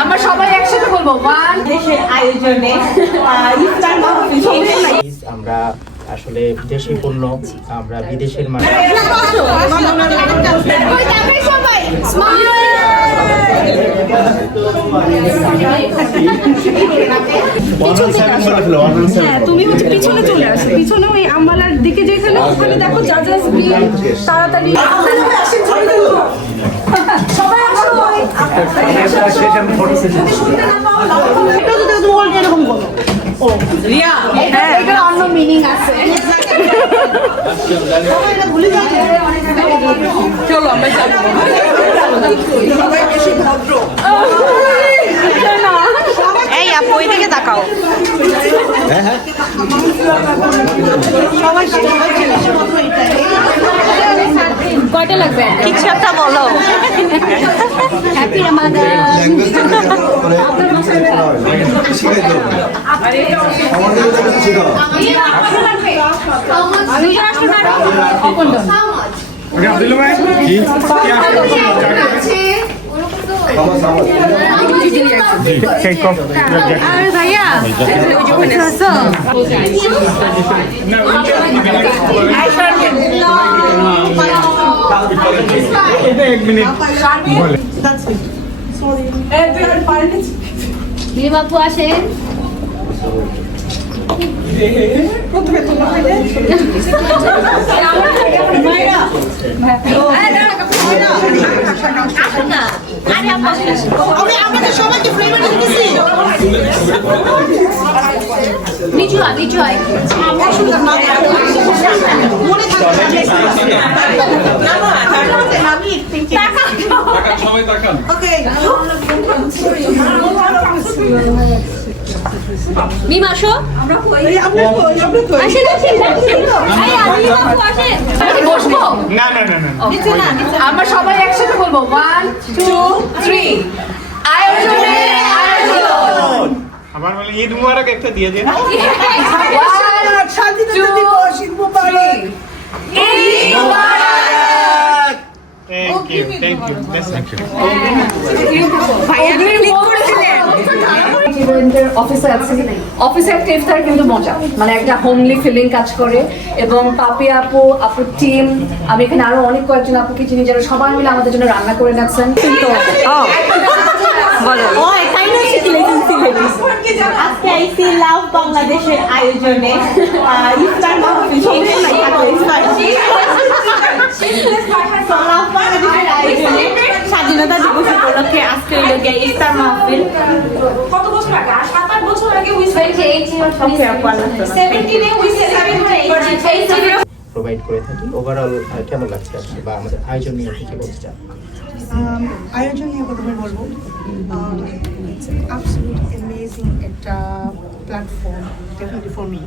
আমরা সবাই একসাথে বলবো ওয়ান দেশের আয়োজনে ইফতার মাহফিল। আমরা আসলে বিদেশি পণ্য আমরা বিদেশের মানুষ তুমি হচ্ছে পিছনে চলে আসো, পিছনে ওই আম্বালার দিকে যেখানে ওখানে দেখো জাজাস তাড়াতাড়ি সবাই আসো। এটা অন্য মিনিং আছে। চলো আমরা যাবো। এই আপু ওইদিকে তাকাও। কয়টা লাগবে? কিছু একটা বলো। হ্যাপি রামাদান। আর ভাইয়া আপু আসেন। মিম আসো। বসবো? আমরা সবাই একসাথে বলবো ওয়ান টু থ্রি। আয়োজনে আয়োজন। আমার বলে ঈদ মুবারক একটা দিয়ে দিন। অফিসে একটা ইফতার কিন্তু মজা, মানে একটা হোমলি ফিলিং কাজ করে। এবং পাপি আপু, আপুর টিম, আমি এখানে আরো অনেক কয়েকজন আপুকে চিনি যারা সবাই মিলে আমাদের জন্য রান্না করে রাখছেন। আজকে আইসি লাভ বাংলাদেশের আয়োজনে ইফতার মাহফিল। লাভ বাংলাদেশের আয়োজনে স্বাধীনতা দিবস উপলক্ষে আজকে ইফতার মাহফিল। কত বছর আগে? 7-8 বছর আগে প্রোভাইড করে থাকি। ওভারঅল কেমন লাগছে আসলে, বা আমাদের আয়োজন নিয়ে কি বলতে চান? আয়োজন নিয়ে প্রথমে বলবো ইটস অ্যাবসলিউট অ্যামেজিং একটা প্ল্যাটফর্ম ডেফিনেটলি ফর মি।